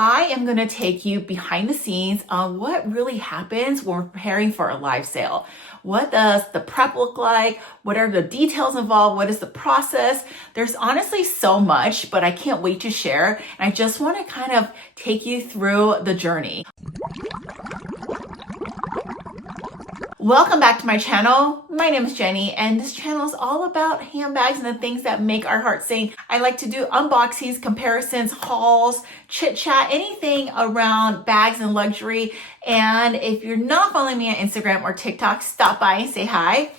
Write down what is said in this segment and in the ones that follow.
I am going to take you behind the scenes on what really happens when we're preparing for a live sale. What does the prep look like? What are the details involved? What is the process? There's honestly so much, but I can't wait to share. And I just want to kind of take you through the journey. Welcome back to my channel. My name is Jeni, and this channel is all about handbags and the things that make our hearts sing. I like to do unboxings, comparisons, hauls, chit chat, anything around bags and luxury. And if you're not following me on Instagram or TikTok, stop by and say hi.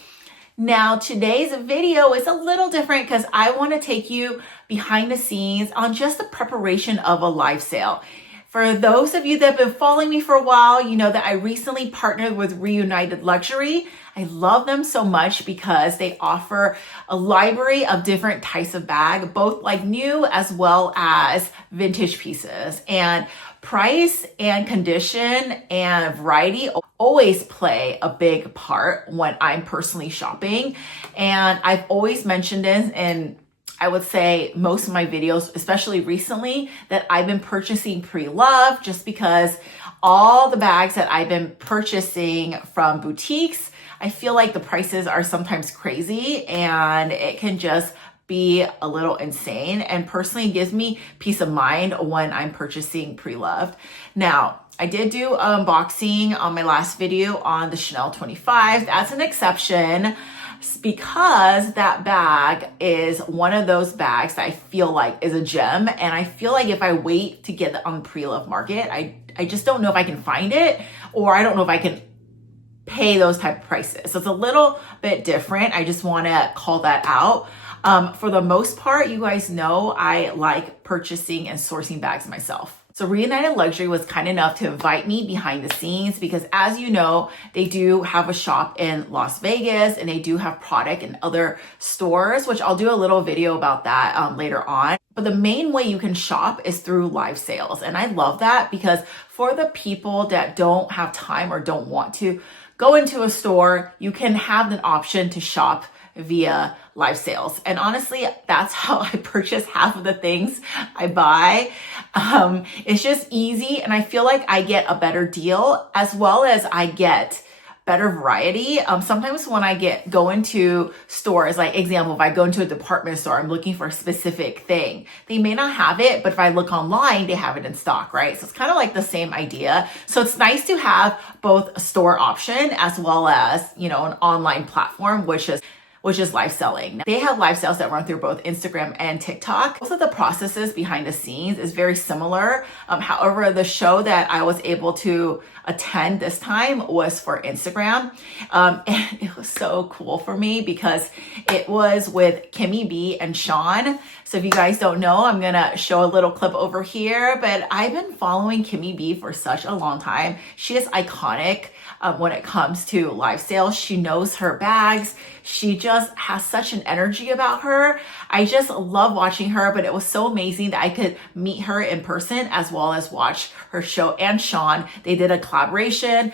Now, today's video is a little different because I want to take you behind the scenes on just the preparation of a live sale. For those of you that have been following me for a while, you know that I recently partnered with Reunited Luxury. I love them so much because they offer a library of different types of bag, both like new as well as vintage pieces. And price and condition and variety always play a big part when I'm personally shopping. And I've always mentioned this in I would say most of my videos, especially recently, that I've been purchasing pre-loved just because all the bags that I've been purchasing from boutiques, I feel like the prices are sometimes crazy and it can just be a little insane, and personally gives me peace of mind when I'm purchasing pre-loved. Now, I did do unboxing on my last video on the Chanel 25. That's an exception, because that bag is one of those bags that I feel like is a gem. And I feel like if I wait to get it on the pre-love market, I just don't know if I can find it, or I don't know if I can pay those type of prices. So it's a little bit different. I just want to call that out. For the most part, you guys know I like purchasing and sourcing bags myself. So Reunited Luxury was kind enough to invite me behind the scenes because, as you know, they do have a shop in Las Vegas and they do have product in other stores, which I'll do a little video about that later on. But the main way you can shop is through live sales. And I love that because for the people that don't have time or don't want to go into a store, you can have an option to shop via live sales. And honestly, that's how I purchase half of the things I buy. It's just easy, and I feel like I get a better deal as well as I get better variety. Sometimes when I go into stores, like example, if I go into a department store, I'm looking for a specific thing. They may not have it, but if I look online, they have it in stock, right? So it's kind of like the same idea. So it's nice to have both a store option as well as, an online platform, which is live selling. They have live sales that run through both Instagram and TikTok. Both of the processes behind the scenes is very similar. However, the show that I was able to attend this time was for Instagram. And it was so cool for me because it was with Kimmy B and Sean. So if you guys don't know, I'm gonna show a little clip over here, but I've been following Kimmy B for such a long time. She is iconic when it comes to live sales. She knows her bags. She just has such an energy about her. I just love watching her, but it was so amazing that I could meet her in person as well as watch her show. And Sean, they did a collaboration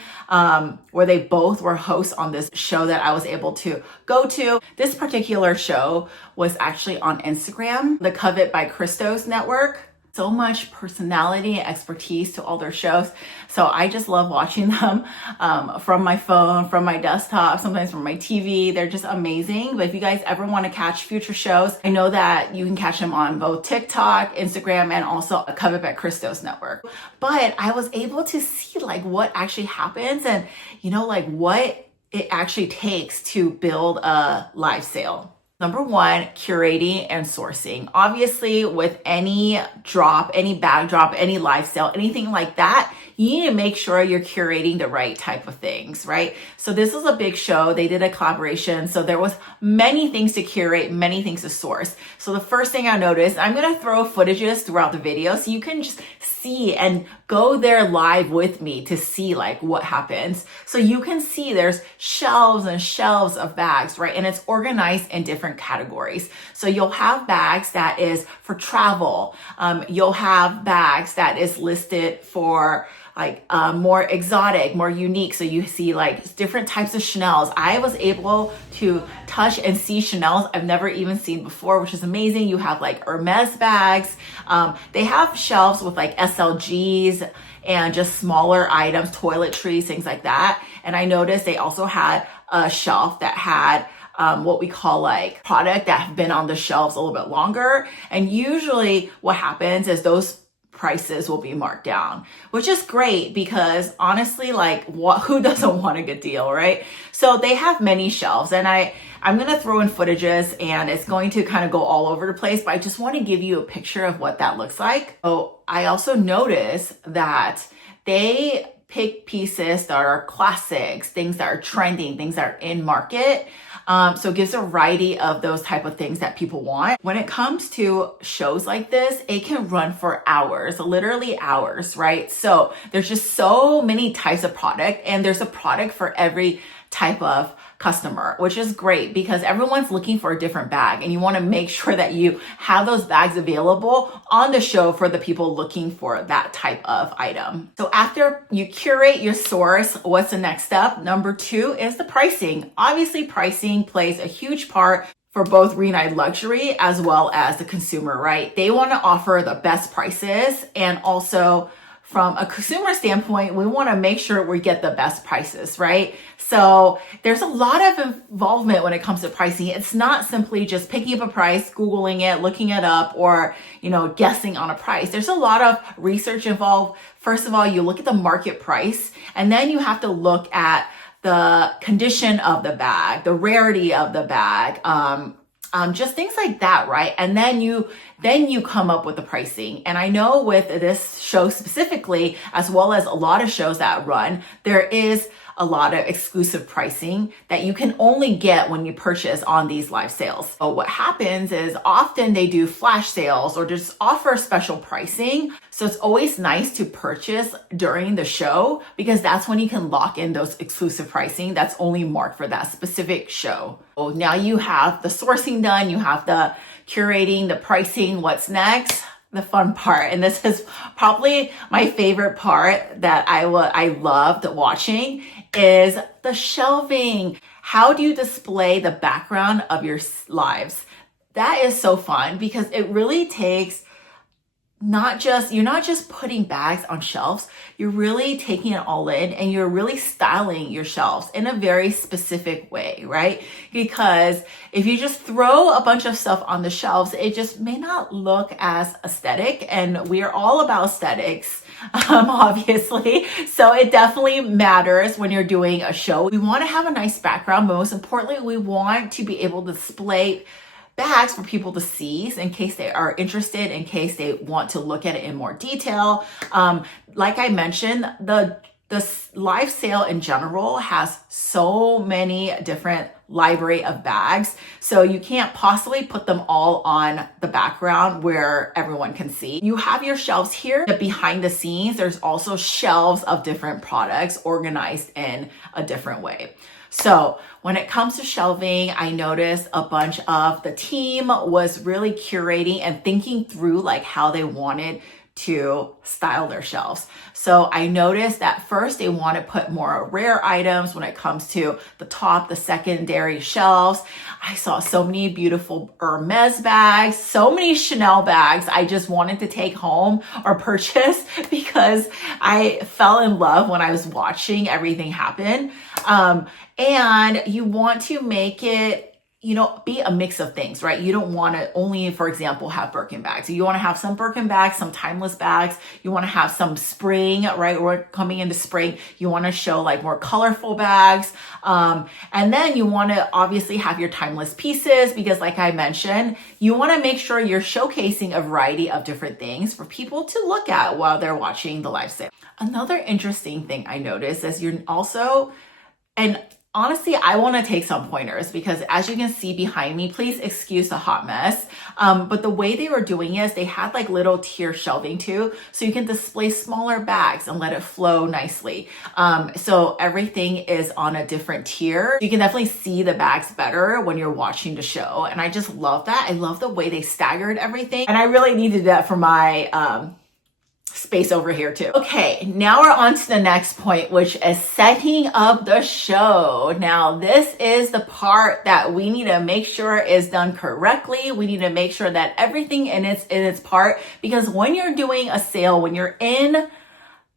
where they both were hosts on this show that I was able to go to. This particular show was actually on Instagram, the Covet by Christos network. So much personality and expertise to all their shows. So I just love watching them from my phone, from my desktop, sometimes from my TV. They're just amazing. But if you guys ever want to catch future shows, I know that you can catch them on both TikTok, Instagram, and also a Covet by Christos network. But I was able to see what actually happens and, what it actually takes to build a live sale. Number one, curating and sourcing. Obviously, with any drop, any bag drop, any live sale, anything like that, you need to make sure you're curating the right type of things, right? So this was a big show. They did a collaboration. So there was many things to curate, many things to source. So the first thing I noticed, I'm going to throw footages throughout the video so you can just see and go there live with me to see what happens. So you can see there's shelves and shelves of bags, right? And it's organized in different different categories. So you'll have bags that is for travel. You'll have bags that is listed for like more exotic, more unique. So you see like different types of Chanels. I was able to touch and see Chanels I've never even seen before, which is amazing. You have like Hermes bags. They have shelves with like SLGs and just smaller items, toiletries, things like that. And I noticed they also had a shelf that had what we call like product that have been on the shelves a little bit longer. And usually what happens is those prices will be marked down, which is great because honestly, like who doesn't want a good deal, right? So they have many shelves, and I'm going to throw in footages and it's going to kind of go all over the place, but I just want to give you a picture of what that looks like. So I also noticed that they pick pieces that are classics, things that are trending, things that are in market. So it gives a variety of those type of things that people want. When it comes to shows like this, it can run for hours, literally hours, right? So there's just so many types of product, and there's a product for every type of customer, which is great because everyone's looking for a different bag, and you want to make sure that you have those bags available on the show for the people looking for that type of item. So after you curate your source, what's the next step? Number 2 is the pricing. Obviously, pricing plays a huge part for both Reunited Luxury as well as the consumer, right? They want to offer the best prices, and also from a consumer standpoint, we want to make sure we get the best prices, right? So there's a lot of involvement when it comes to pricing. It's not simply just picking up a price, Googling it, looking it up, or, guessing on a price. There's a lot of research involved. First of all, you look at the market price, and then you have to look at the condition of the bag, the rarity of the bag, just things like that, right? And then you come up with the pricing. And I know with this show specifically, as well as a lot of shows that run, there is a lot of exclusive pricing that you can only get when you purchase on these live sales. So what happens is often they do flash sales or just offer special pricing. So it's always nice to purchase during the show because that's when you can lock in those exclusive pricing that's only marked for that specific show. So now you have the sourcing done, you have the curating, the pricing. What's next? The fun part, and this is probably my favorite part that I loved watching, is the shelving. How do you display the background of your lives? That is so fun because it really takes you're not just putting bags on shelves, you're really taking it all in, and you're really styling your shelves in a very specific way, right? Because if you just throw a bunch of stuff on the shelves, it just may not look as aesthetic, and we are all about aesthetics. Obviously. So it definitely matters when you're doing a show. We want to have a nice background, but most importantly, we want to be able to display bags for people to see in case they are interested, in case they want to look at it in more detail. Like I mentioned, the live sale in general has so many different library of bags, so you can't possibly put them all on the background where everyone can see. You have your shelves here, but behind the scenes, there's also shelves of different products organized in a different way. So when it comes to shelving, I noticed a bunch of the team was really curating and thinking through like how they wanted to style their shelves. So I noticed that first they want to put more rare items when it comes to the top, the secondary shelves. I saw so many beautiful Hermes bags, so many Chanel bags I just wanted to take home or purchase because I fell in love when I was watching everything happen. And you want to make it, be a mix of things, right? You don't want to only, for example, have Birkin bags. You want to have some Birkin bags, some timeless bags. You want to have some spring, right? We're coming into spring. You want to show like more colorful bags. And then you want to obviously have your timeless pieces because like I mentioned, you want to make sure you're showcasing a variety of different things for people to look at while they're watching the live sale. Another interesting thing I noticed is you're also, and honestly, I want to take some pointers because as you can see behind me, please excuse the hot mess. But the way they were doing is they had like little tier shelving too. So you can display smaller bags and let it flow nicely. So everything is on a different tier. You can definitely see the bags better when you're watching the show. And I just love that. I love the way they staggered everything. And I really needed that for my, space over here too. Okay, now we're on to the next point, which is setting up the show. Now, this is the part that we need to make sure is done correctly. We need to make sure that everything in its part, because when you're doing a sale, when you're in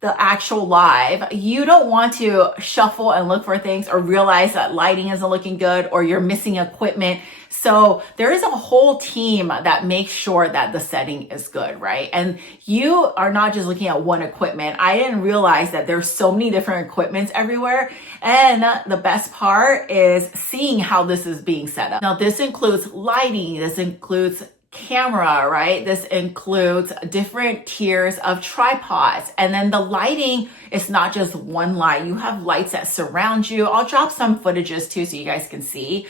the actual live, you don't want to shuffle and look for things or realize that lighting isn't looking good or you're missing equipment. So there is a whole team that makes sure that the setting is good, right? And you are not just looking at one equipment. I didn't realize that there's so many different equipments everywhere. And the best part is seeing how this is being set up. Now, this includes lighting. This includes camera, right? This includes different tiers of tripods. And then the lighting is not just one light. You have lights that surround you. I'll drop some footages too so you guys can see.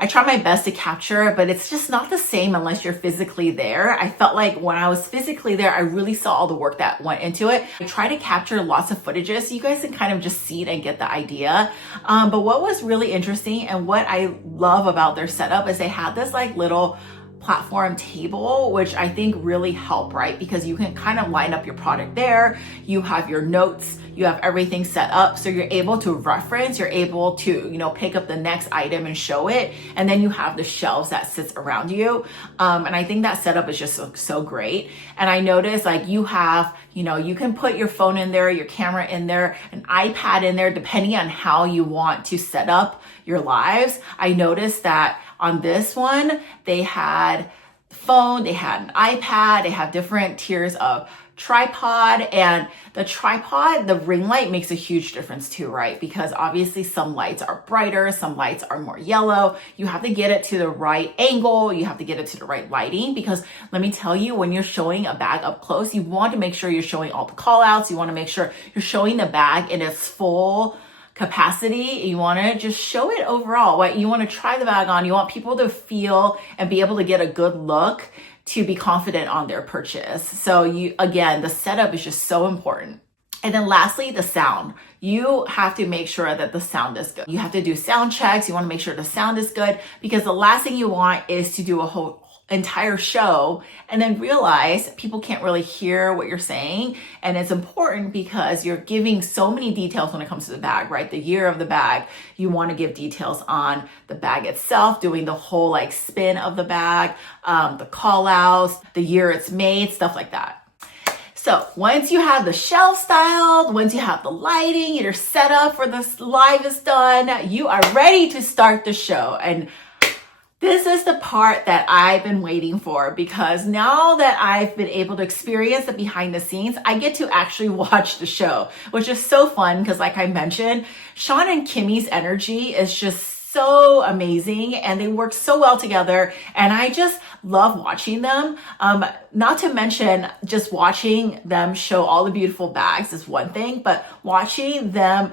I try my best to capture, but it's just not the same unless you're physically there. I felt like when I was physically there, I really saw all the work that went into it. I try to capture lots of footages so you guys can kind of just see it and get the idea. But what was really interesting and what I love about their setup is they had this like little platform table, which I think really help, right? Because you can kind of line up your product there. You have your notes, you have everything set up. So you're able to reference, you're able to, pick up the next item and show it. And then you have the shelves that sits around you. And I think that setup is just so great. And I noticed like you have, you can put your phone in there, your camera in there, an iPad in there, depending on how you want to set up your lives. I noticed that on this one, they had the phone, they had an iPad, they have different tiers of tripod, and the tripod, the ring light makes a huge difference too, right? Because obviously some lights are brighter, some lights are more yellow. You have to get it to the right angle. You have to get it to the right lighting, because let me tell you, when you're showing a bag up close, you want to make sure you're showing all the call outs. You want to make sure you're showing the bag in its full capacity. You want to just show it overall, right? You want to try the bag on. You want people to feel and be able to get a good look to be confident on their purchase. So again, the setup is just so important. And then lastly, the sound. You have to make sure that the sound is good. You have to do sound checks. You want to make sure the sound is good, because the last thing you want is to do a whole entire show and then realize people can't really hear what you're saying. And it's important because you're giving so many details when it comes to the bag, right? The year of the bag, you want to give details on the bag itself, doing the whole like spin of the bag, the call outs, the year it's made, stuff like that. So once you have the shelf styled, once you have the lighting, your setup for this live is done, you are ready to start the show. And this is the part that I've been waiting for, because now that I've been able to experience the behind the scenes, I get to actually watch the show, which is so fun because like I mentioned, Sean and Kimmy's energy is just so amazing and they work so well together. And I just love watching them. Not to mention just watching them show all the beautiful bags is one thing, but watching them,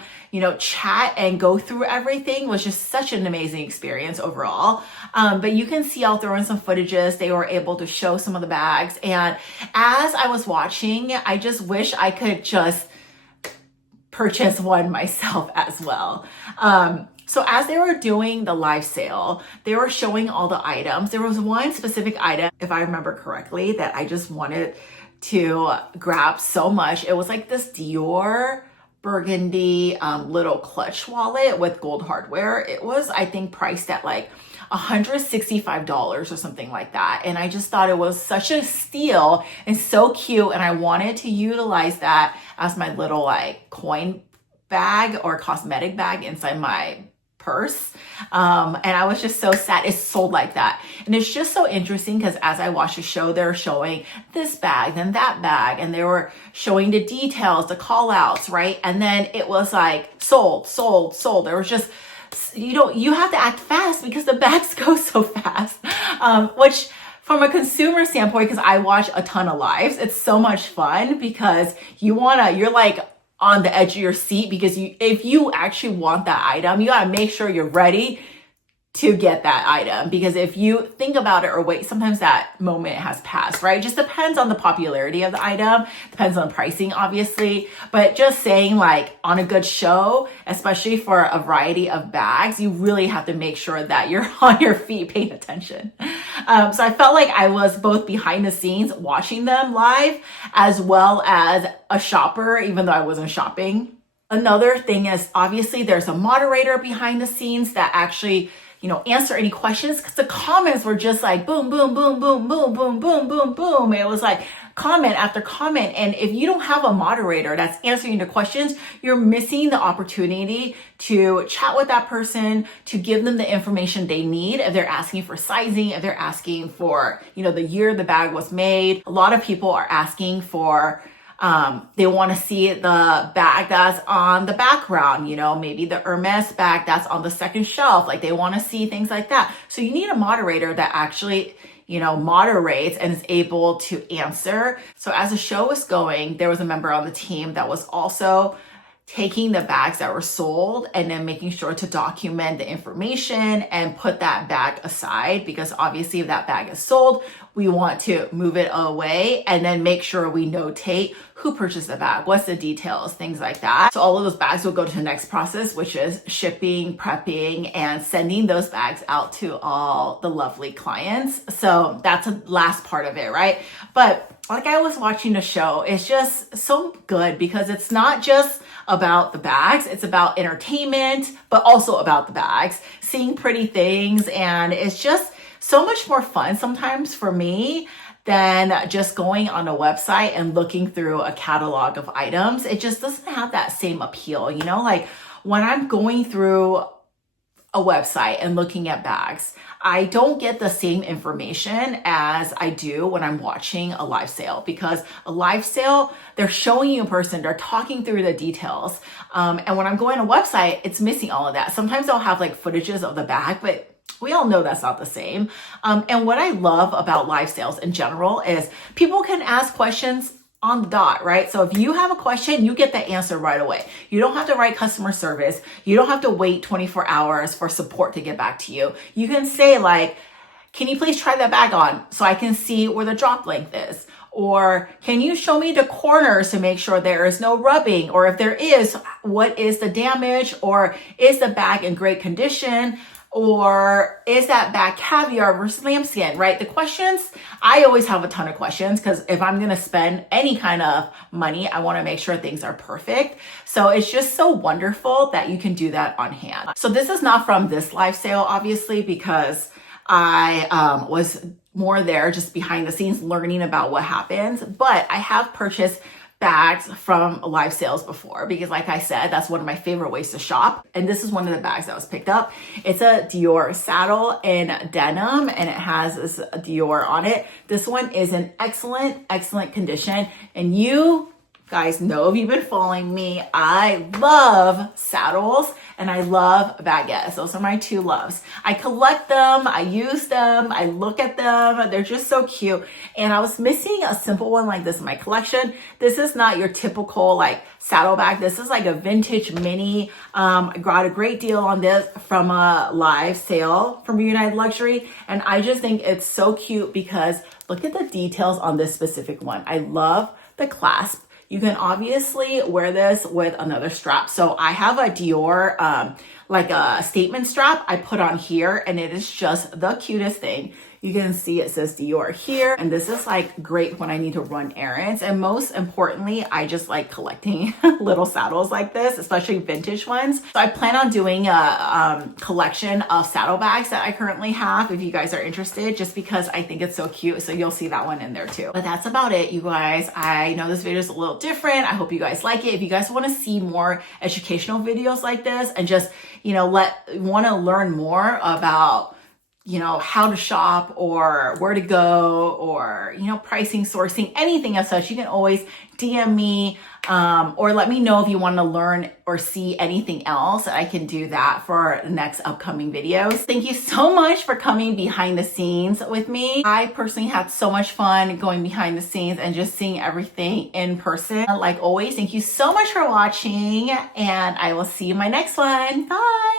chat and go through everything was just such an amazing experience overall. But you can see I'll throw in some footages. They were able to show some of the bags. And as I was watching, I just wish I could just purchase one myself as well. So as they were doing the live sale, they were showing all the items. There was one specific item, if I remember correctly, that I just wanted to grab so much. It was like this Dior burgundy little clutch wallet with gold hardware. It was, I think, priced at like $165 or something like that. And I just thought it was such a steal and so cute. And I wanted to utilize that as my little like coin bag or cosmetic bag inside my purse. And I was just so sad it's sold like that. And it's just so interesting because as I watched the show, they're showing this bag, then that bag, and they were showing the details, the call outs, right? And then it was like sold. There was just, you have to act fast because the bags go so fast, which from a consumer standpoint, because I watch a ton of lives, it's so much fun because you're like on the edge of your seat, because if you actually want that item, you gotta make sure you're ready to get that item. Because if you think about it or wait, sometimes that moment has passed, right? It just depends on the popularity of the item, depends on pricing, obviously. But just saying, like, on a good show, especially for a variety of bags, you really have to make sure that you're on your feet paying attention. So I felt like I was both behind the scenes watching them live, as well as a shopper, even though I wasn't shopping. Another thing is, obviously there's a moderator behind the scenes that actually, answer any questions, because the comments were just like boom, boom, boom, boom, boom, boom, boom, boom, boom. It was like comment after comment. And if you don't have a moderator that's answering the questions, you're missing the opportunity to chat with that person, to give them the information they need. If they're asking for sizing, if they're asking for, the year the bag was made. A lot of people are asking for, they want to see the bag that's on the background, maybe the Hermes bag that's on the second shelf. Like, they want to see things like that. So you need a moderator that actually, moderates and is able to answer. So as the show was going, there was a member on the team that was also taking the bags that were sold and then making sure to document the information and put that bag aside, because obviously if that bag is sold, we want to move it away and then make sure we notate who purchased the bag, what's the details, things like that. So all of those bags will go to the next process, which is shipping, prepping, and sending those bags out to all the lovely clients. So that's the last part of it, right? But like, I was watching the show, it's just so good because it's not just about the bags, it's about entertainment, but also about the bags, seeing pretty things. And it's just so much more fun sometimes for me than just going on a website and looking through a catalog of items. It just doesn't have that same appeal, like when I'm going through a website and looking at bags, I don't get the same information as I do when I'm watching a live sale, because a live sale, they're showing you a person, they're talking through the details. And when I'm going to a website, it's missing all of that. Sometimes I'll have like footages of the bag, but we all know that's not the same. And what I love about live sales in general is people can ask questions on the dot, right? So if you have a question, you get the answer right away. You don't have to write customer service. You don't have to wait 24 hours for support to get back to you. You can say, like, can you please try that bag on so I can see where the drop length is? Or can you show me the corners to make sure there is no rubbing? Or if there is, what is the damage? Or is the bag in great condition? Or is that bag caviar versus lambskin, right? The questions, I always have a ton of questions, because if I'm going to spend any kind of money, I want to make sure things are perfect. So it's just so wonderful that you can do that on hand. So this is not from this live sale, obviously, because I was more there just behind the scenes learning about what happens. But I have purchased bags from live sales before, because like I said, that's one of my favorite ways to shop. And this is one of the bags that was picked up. It's a Dior saddle in denim, and it has this Dior on it. This one is in excellent condition. And you guys know, if you've been following me, I love saddles and I love baguettes. Those are my two loves. I collect them, I use them, I look at them. They're just so cute. And I was missing a simple one like this in my collection. This is not your typical like saddle bag. This is like a vintage mini. I got a great deal on this from a live sale from Reunited Luxury. And I just think it's so cute because look at the details on this specific one. I love the clasp. You can obviously wear this with another strap. So I have a Dior, like a statement strap I put on here, and it is just the cutest thing. You can see it says Dior here, and this is like great when I need to run errands. And most importantly, I just like collecting little saddles like this, especially vintage ones. So I plan on doing a collection of saddlebags that I currently have, if you guys are interested, just because I think it's so cute. So you'll see that one in there too. But that's about it, you guys. I know this video is a little different. I hope you guys like it. If you guys want to see more educational videos like this and just, want to learn more about you know, how to shop or where to go or, you know, pricing, sourcing, anything of such, you can always DM me or let me know if you want to learn or see anything else. I can do that for the next upcoming videos. Thank you so much for coming behind the scenes with me. I personally had so much fun going behind the scenes and just seeing everything in person. Like always, thank you so much for watching, and I will see you in my next one. Bye.